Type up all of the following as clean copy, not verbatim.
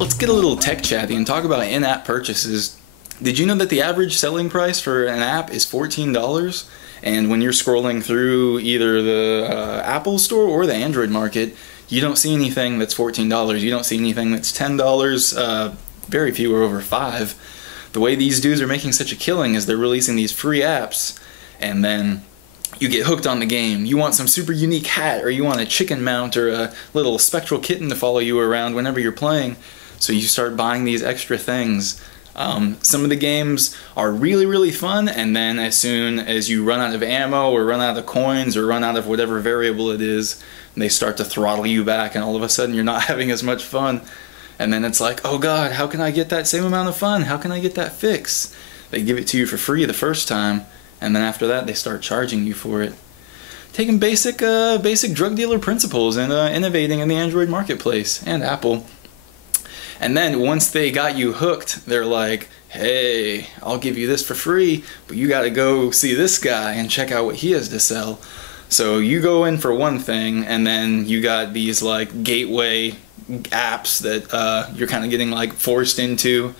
Let's get a little tech chatty and talk about in-app purchases. Did you know that the average selling price for an app is $14? And when you're scrolling through either the Apple Store or the Android market, you don't see anything that's $14. You don't see anything that's $10. Very few are over $5. The way these dudes are making such a killing is they're releasing these free apps, and then you get hooked on the game. You want some super unique hat, or you want a chicken mount, or a little spectral kitten to follow you around whenever you're playing. So you start buying these extra things. Some of the games are really, really fun, and then as soon as you run out of ammo, or run out of coins, or run out of whatever variable it is, they start to throttle you back, and all of a sudden you're not having as much fun. And then it's like, oh god, how can I get that same amount of fun? How can I get that fix? They give it to you for free the first time, and then after that they start charging you for it. Taking basic drug dealer principles and innovating in the Android marketplace and Apple. And then once they got you hooked, they're like, hey, I'll give you this for free, but you gotta go see this guy and check out what he has to sell. So you go in for one thing, and then you got these like gateway apps that you're kind of getting like forced into.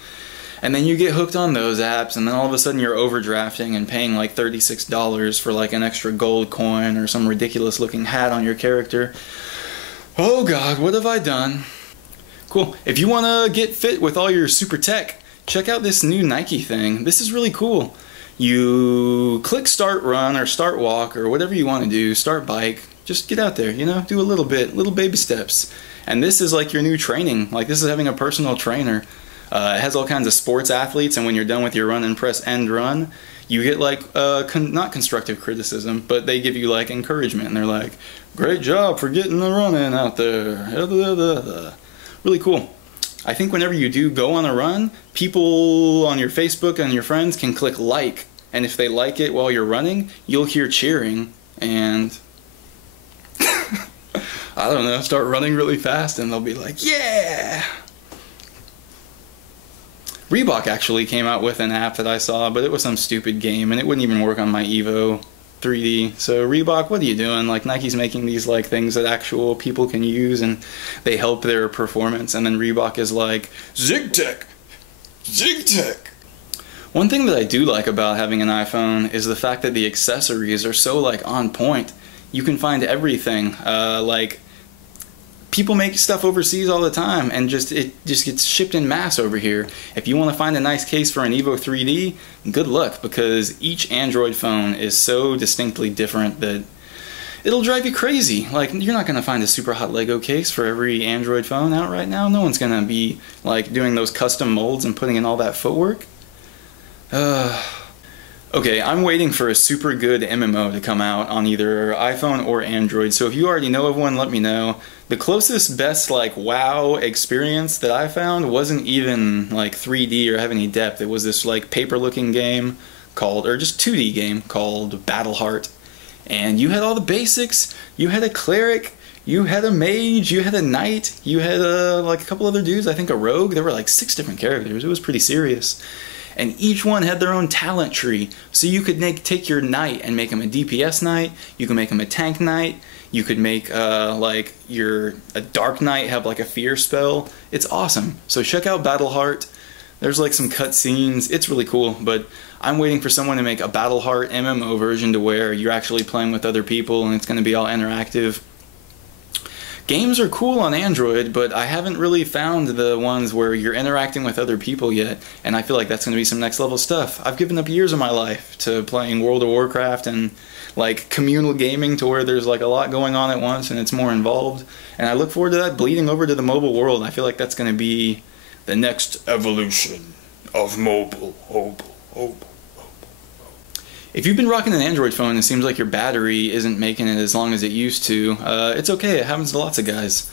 And then you get hooked on those apps, and then all of a sudden you're overdrafting and paying like $36 for like an extra gold coin or some ridiculous looking hat on your character. Oh god, what have I done? Cool. If you want to get fit with all your super tech, check out this new Nike thing. This is really cool. You click start run or start walk or whatever you want to do, start bike, just get out there, you know, do a little bit, little baby steps. And this is like your new training. Like this is having a personal trainer. It has all kinds of sports athletes, and when you're done with your run and press end run, you get like, not constructive criticism, but they give you like encouragement, and they're like, great job for getting the run in out there. Really cool. I think whenever you do go on a run, people on your Facebook and your friends can click like, and if they like it while you're running, you'll hear cheering, and I don't know, start running really fast, and they'll be like, yeah! Reebok actually came out with an app that I saw, but it was some stupid game, and it wouldn't even work on my Evo 3D. So Reebok, what are you doing? Like, Nike's making these like things that actual people can use, and they help their performance, and then Reebok is like, ZigTech! ZigTech! One thing that I do like about having an iPhone is the fact that the accessories are so like on point. You can find everything. Like, people make stuff overseas all the time, and it just gets shipped in mass over here. If you want to find a nice case for an Evo 3D, good luck, because each Android phone is so distinctly different that it'll drive you crazy. Like, you're not going to find a super hot Lego case for every Android phone out right now. No one's going to be like doing those custom molds and putting in all that footwork. Okay, I'm waiting for a super good MMO to come out on either iPhone or Android, so if you already know of one, let me know. The closest, best, like, wow experience that I found wasn't even, like, 3D or have any depth. It was this, like, paper-looking game called, or just 2D game called Battleheart. And you had all the basics. You had a cleric, you had a mage, you had a knight, you had, like, a couple other dudes, I think a rogue. There were, like, 6 different characters. It was pretty serious. And each one had their own talent tree. So you could take your knight and make him a DPS knight, you can make him a tank knight, you could make like a dark knight have like a fear spell. It's awesome. So check out Battleheart. There's like some cutscenes. It's really cool, but I'm waiting for someone to make a Battleheart MMO version to where you're actually playing with other people and it's going to be all interactive. Games are cool on Android, but I haven't really found the ones where you're interacting with other people yet, and I feel like that's going to be some next level stuff. I've given up years of my life to playing World of Warcraft and like communal gaming to where there's like a lot going on at once and it's more involved, and I look forward to that bleeding over to the mobile world. I feel like that's going to be the next evolution of mobile. If you've been rocking an Android phone and it seems like your battery isn't making it as long as it used to, it's okay, it happens to lots of guys.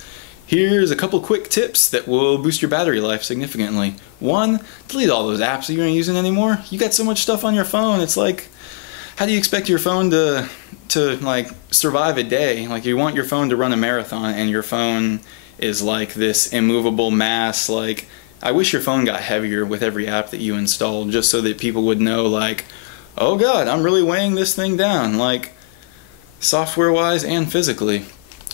Here's a couple quick tips that will boost your battery life significantly. 1, delete all those apps that you aren't using anymore. You got so much stuff on your phone, it's like, how do you expect your phone to like survive a day? Like, you want your phone to run a marathon and your phone is like this immovable mass. Like, I wish your phone got heavier with every app that you installed, just so that people would know, like, oh god, I'm really weighing this thing down, like, software-wise and physically.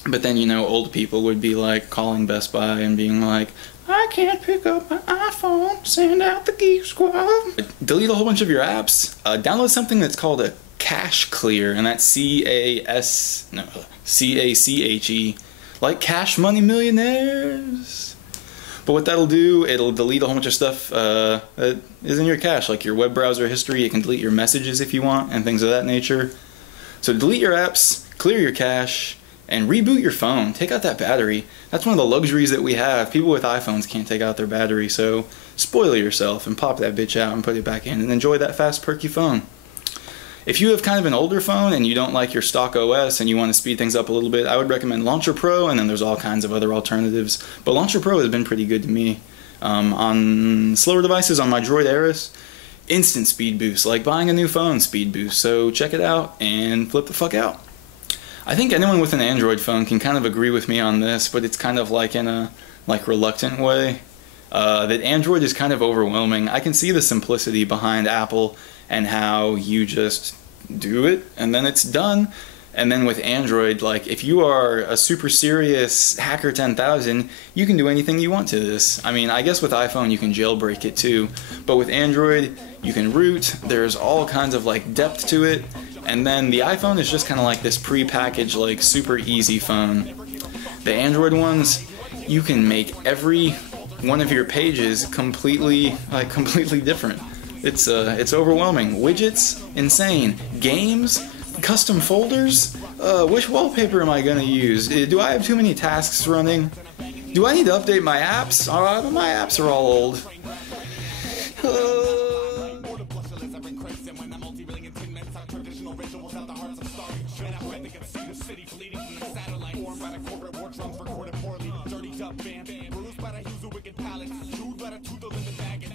But then, you know, old people would be like calling Best Buy and being like, I can't pick up my iPhone, send out the Geek Squad. Delete a whole bunch of your apps. Download something that's called a cache clear, and that's C-A-C-H-E, like Cash Money Millionaires. But what that'll do, it'll delete a whole bunch of stuff that is in your cache, like your web browser history. It can delete your messages if you want, and things of that nature. So delete your apps, clear your cache, and reboot your phone. Take out that battery. That's one of the luxuries that we have. People with iPhones can't take out their battery, so spoil yourself and pop that bitch out and put it back in and enjoy that fast, perky phone. If you have kind of an older phone and you don't like your stock OS and you want to speed things up a little bit, I would recommend Launcher Pro, and then there's all kinds of other alternatives. But Launcher Pro has been pretty good to me. On slower devices, on my Droid Aris, instant speed boost, like buying a new phone speed boost. So check it out and flip the fuck out. I think anyone with an Android phone can kind of agree with me on this, but it's kind of like in a reluctant way. That Android is kind of overwhelming. I can see the simplicity behind Apple and how you just do it and then it's done. And then with Android, like if you are a super serious hacker 10,000, you can do anything you want to this. I mean, I guess with iPhone you can jailbreak it too, but with Android you can root. There's all kinds of like depth to it, and then the iPhone is just kind of like this pre-packaged like super easy phone. The Android ones, you can make every one of your pages completely different. It's overwhelming. Widgets, insane. Games, custom folders. Which wallpaper am I gonna use? Do I have too many tasks running? Do I need to update my apps? My apps are all old. Dirty up, bam, bruised by the use of wicked palace, chewed by the tooth of living baggage.